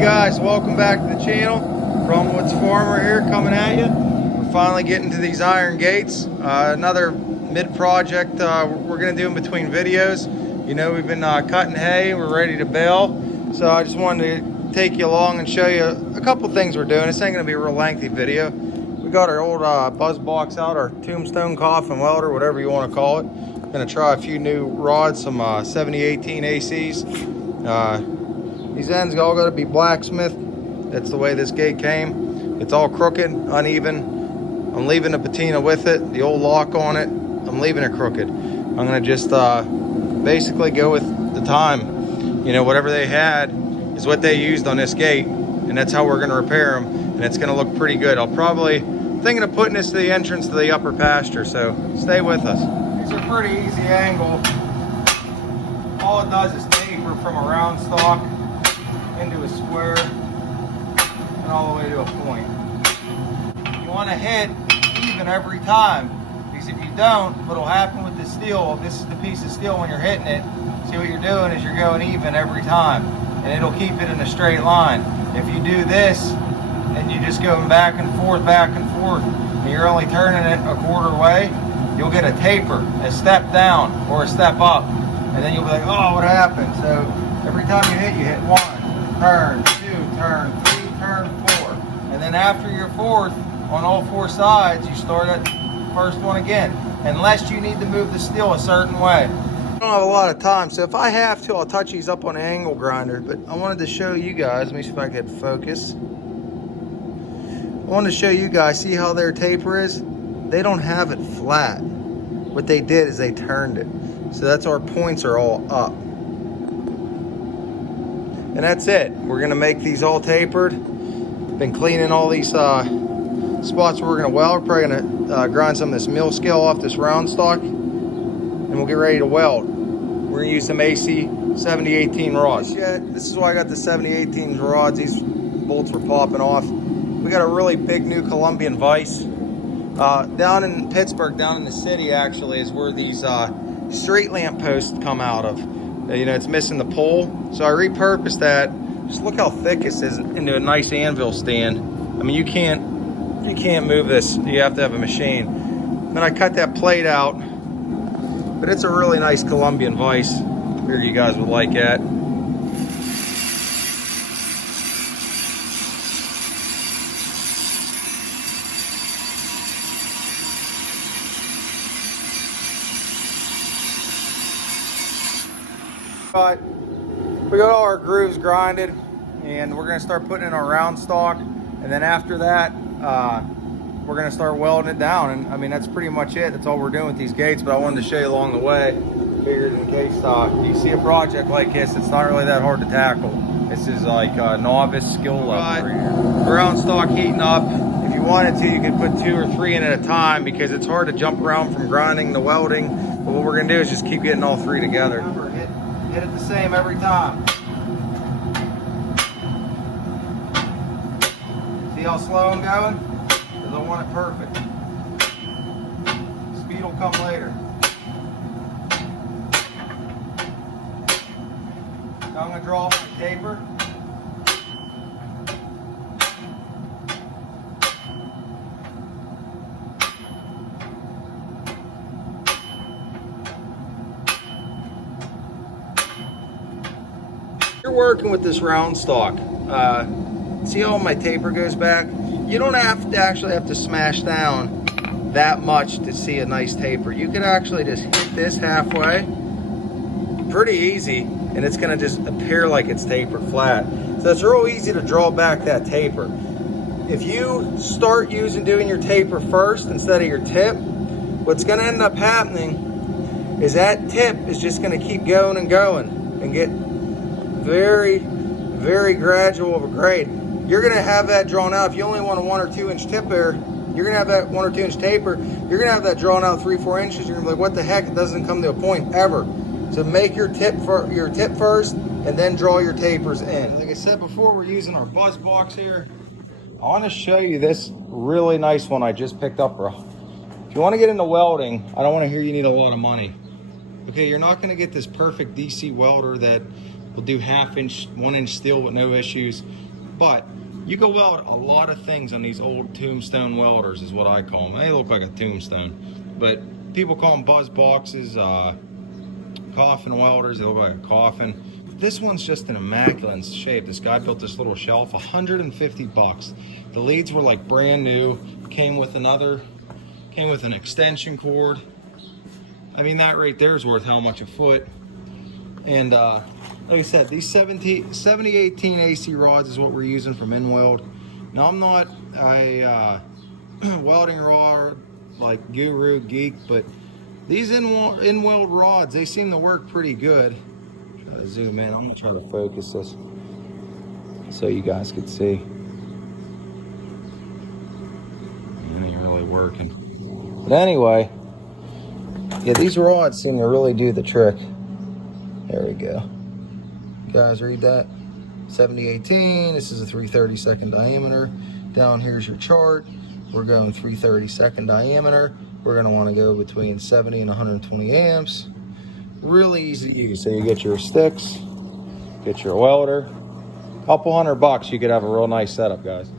Guys, welcome back to the channel. From Woods Farmer here, coming at you. We're finally getting to these iron gates. Another mid-project we're going to do in between videos. You know, we've been cutting hay, we're ready to bale. So I just wanted to take you along and show you a couple things we're doing. This ain't going to be a real lengthy video. We got our old buzz box out, our tombstone coffin welder, whatever you want to call it. Going to try a few new rods, some 7018 ACs. These ends all got to be blacksmith. That's the way this gate came. It's all crooked, uneven. I'm leaving the patina with it, the old lock on it. I'm leaving it crooked. I'm gonna just basically go with the time. You know, whatever they had is what they used on this gate, and that's how we're gonna repair them, and it's gonna look pretty good. I'll probably thinking of putting this to the entrance to the upper pasture, so stay with us. These are pretty easy angle. All it does is taper from a round stock into a square and all the way to a point. You want to hit even every time, because if you don't, what'll happen with the steel, this is the piece of steel when you're hitting it, see what you're doing is you're going even every time, and it'll keep it in a straight line. If you do this and you just going back and forth, and you're only turning it a quarter way, you'll get a taper, a step down or a step up, and then you'll be like, oh, what happened? So every time you hit one, turn, two, turn, three, turn, four. And then after your fourth, on all four sides, you start at the first one again, unless you need to move the steel a certain way. I don't have a lot of time, so if I have to, I'll touch these up on an angle grinder, but I wanted to show you guys, let me see if I can focus. I wanted to show you guys, see how their taper is? They don't have it flat. What they did is they turned it. So that's our points are all up. And that's it. We're gonna make these all tapered. Been cleaning all these spots where we're gonna weld. We're probably gonna grind some of this mill scale off this round stock, and we'll get ready to weld. We're gonna use some AC 7018 rods. This is why I got the 7018 rods. These bolts were popping off. We got a really big new Colombian vise. Down in Pittsburgh, down in the city actually, is where these street lamp posts come out of. You know, it's missing the pole, so I repurposed that. Just look how thick this is into a nice anvil stand. I mean, you can't move this. You have to have a machine. Then I cut that plate out, but it's a really nice Colombian vise. Figure you guys would like that. But we got all our grooves grinded, and we're gonna start putting in our round stock, and then after that we're gonna start welding it down. And I mean, that's pretty much it. That's all we're doing with these gates, but I wanted to show you along the way. Figured in case you see a project like this, it's not really that hard to tackle. This is like a novice skill level. Round stock heating up. If you wanted to, you could put 2 or 3 in at a time, because it's hard to jump around from grinding to welding. But what we're gonna do is just keep getting all 3 together. Hit it the same every time. See how slow I'm going? Because I want it perfect. Speed will come later. Now I'm going to draw off my taper. You're working with this round stock. See how my taper goes back? You don't have to actually have to smash down that much to see a nice taper. You can actually just hit this halfway, pretty easy, and it's gonna just appear like it's tapered flat. So it's real easy to draw back that taper. If you start doing your taper first instead of your tip, what's gonna end up happening is that tip is just gonna keep going and going and get very, very gradual of a grade. You're gonna have that drawn out. If you only want a 1 or 2 inch tip there, you're gonna have that 1 or 2 inch taper. You're gonna have that drawn out 3 or 4 inches. You're gonna be like, what the heck? It doesn't come to a point ever. So make your tip first, and then draw your tapers in. Like I said before, we're using our buzz box here. I want to show you this really nice one I just picked up, bro. If you want to get into welding, I don't want to hear you need a lot of money. Okay, you're not going to get this perfect DC welder that will do 1/2 inch, 1 inch steel with no issues. But you can weld a lot of things on these old tombstone welders, is what I call them. They look like a tombstone, but people call them buzz boxes, coffin welders. They look like a coffin. This one's just in immaculate shape. This guy built this little shelf, 150 bucks. The leads were like brand new. Came with an extension cord. I mean, that right there is worth how much a foot? And like I said, these 7018 AC rods is what we're using from InWeld. Now, I'm not a welding rod like guru geek, but these InWeld rods, they seem to work pretty good. Try to zoom in. I'm gonna try to focus this so you guys could see. It ain't really working. But anyway, yeah, these rods seem to really do the trick. There we go. You guys read that? 7018, this is a 332nd diameter. Down here's your chart. We're going 332nd diameter. We're gonna wanna go between 70 and 120 amps. Really easy to use. So you get your sticks, get your welder. Couple $100 bucks, you could have a real nice setup, guys.